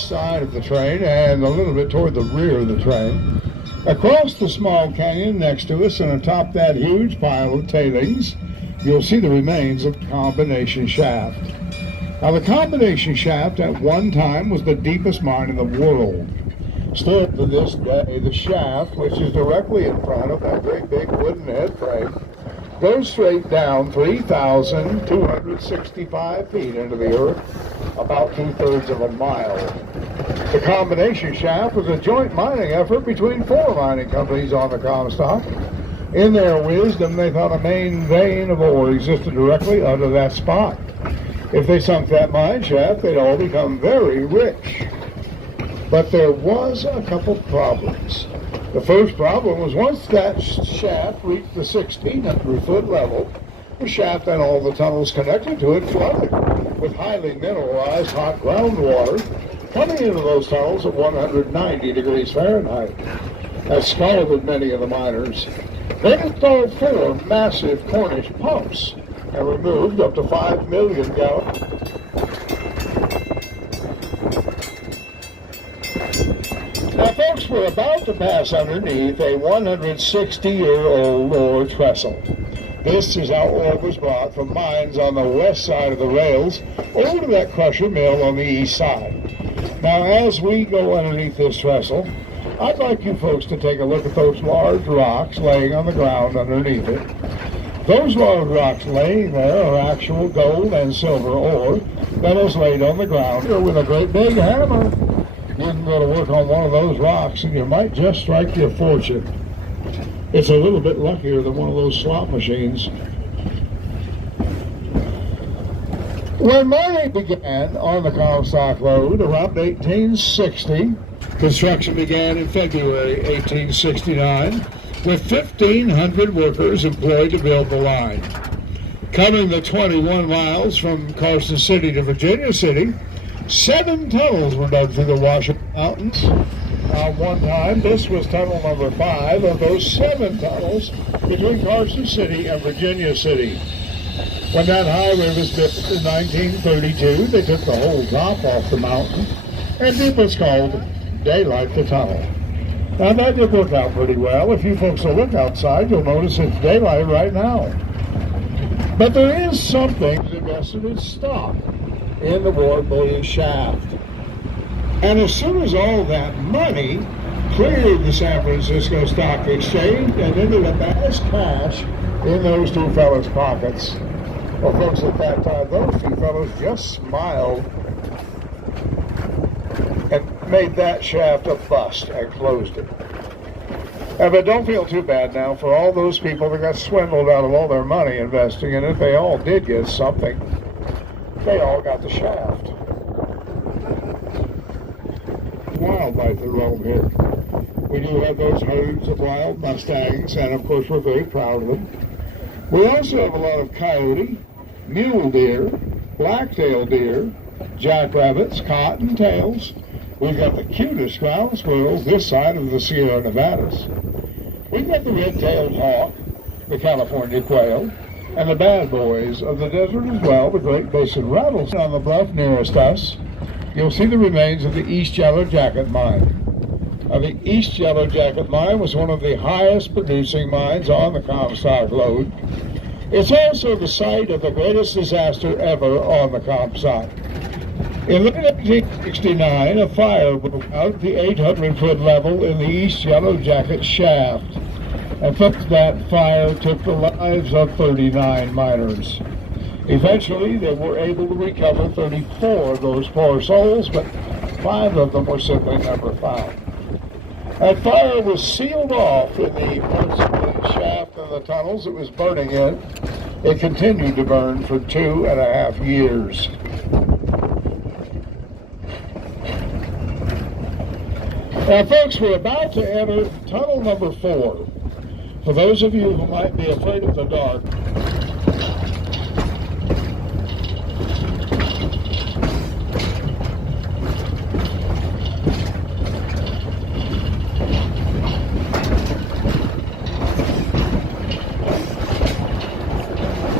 west side of the train and a little bit toward the rear of the train. Across the small canyon next to us and atop that huge pile of tailings, you'll see the remains of the combination shaft. Now, the combination shaft at one time was the deepest mine in the world. Still to this day, the shaft, which is directly in front of that great big wooden head frame, goes straight down 3,265 feet into the earth, about 2/3 of a mile. The combination shaft was a joint mining effort between 4 mining companies on the Comstock. In their wisdom, they thought a main vein of ore existed directly under that spot. If they sunk that mine shaft, they'd all become very rich. But there was a couple problems. The first problem was once that shaft reached the 1,600-foot level, the shaft and all the tunnels connected to it flooded with highly mineralized hot groundwater coming into those tunnels at 190 degrees Fahrenheit. That scalded many of the miners. They installed 4 massive Cornish pumps and removed up to 5 million gallons. Now, folks, we're about to pass underneath a 160-year-old ore trestle. This is how ore was brought from mines on the west side of the rails over to that crusher mill on the east side. Now, as we go underneath this trestle, I'd like you folks to take a look at those large rocks laying on the ground underneath it. Those large rocks laying there are actual gold and silver ore that is laid on the ground with a great big hammer. You can go to work on one of those rocks and you might just strike you a fortune. It's a little bit luckier than one of those slot machines. When mining began on the Comstock Lode around 1860, construction began in February 1869 with 1,500 workers employed to build the line. Covering the 21 miles from Carson City to Virginia City, 7 tunnels were dug through the Washoe Mountains. One time, this was tunnel number 5 of those 7 tunnels between Carson City and Virginia City. When that highway was built in 1932, they took the whole top off the mountain and did what's called daylight the tunnel. Now, that did work out pretty well. If you folks will look outside, you'll notice it's daylight right now. But there is something invested in stock in the Warburg shaft. And as soon as all that money cleared the San Francisco Stock Exchange and ended up as cash in those 2 fellas' pockets, well, folks, at that time, those 2 fellas just smiled and made that shaft a bust and closed it. But don't feel too bad now for all those people that got swindled out of all their money investing in it. They all did get something. They all got the shaft. Wildlife that roam here. We do have those herds of wild mustangs, and of course we're very proud of them. We also have a lot of coyote, mule deer, black-tailed deer, jackrabbits, cottontails. We've got the cutest ground squirrels this side of the Sierra Nevadas. We've got the red-tailed hawk, the California quail, and the bad boys of the desert as well, the Great Basin rattles. On the bluff nearest us, you'll see the remains of the East Yellow Jacket mine. The East Yellow Jacket mine was one of the highest producing mines on the Comstock Lode. It's also the site of the greatest disaster ever on the Comstock. In late 1869, a fire broke out at the 800-foot level in the East Yellow Jacket shaft. And that fire took the lives of 39 miners. Eventually, they were able to recover 34 of those poor souls, but 5 of them were simply never found. That fire was sealed off in the parts of the shaft and the tunnels it was burning in. It continued to burn for 2.5 years. Now, folks, we're about to enter tunnel number 4. For those of you who might be afraid of the dark,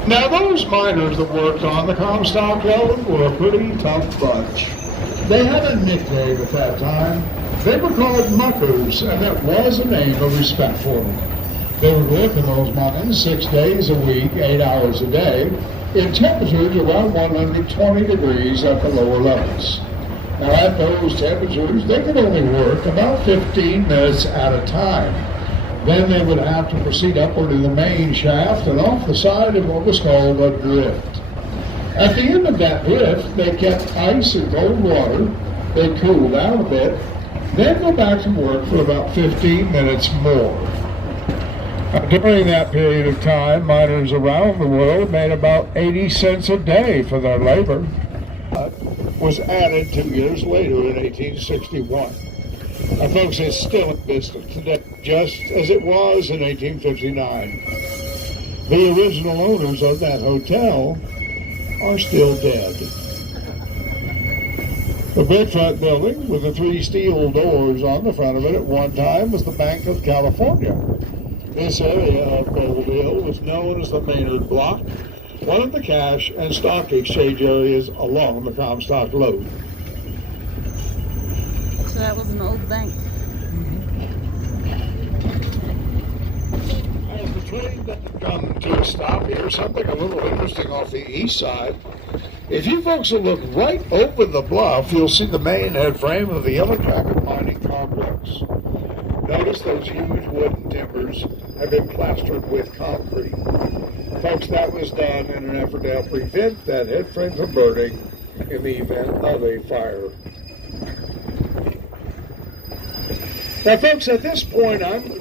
now those miners that worked on the Comstock Lode were a pretty tough bunch. They had a nickname at that time. They were called muckers, and that was a name of respect for them. They would work in those mines 6 days a week, 8 hours a day, in temperatures around 120 degrees at the lower levels. Now at those temperatures, they could only work about 15 minutes at a time. Then they would have to proceed upward in the main shaft and off the side of what was called a drift. At the end of that drift, they kept ice and cold water. They'd cool down a bit, then go back to work for about 15 minutes more. During that period of time, miners around the world made about 80 cents a day for their labor. Was added 2 years later in 1861. Now, folks, it's still in business today, just as it was in 1859. The original owners of that hotel are still dead. The Bridgefront building with the 3 steel doors on the front of it at one time was the Bank of California. This area of Goldville was known as the Maynard Block, one of the cash and stock exchange areas along the Comstock Lode. So that was an old bank. As the train doesn't come to a stop here, something a little interesting off the east side. If you folks will look right over the bluff, you'll see the main head frame of the Yellow Jacket mining complex. Notice those huge wooden timbers have been plastered with concrete. Folks, that was done in an effort to help prevent that head frame from burning in the event of a fire. Now, folks, at this point, I'm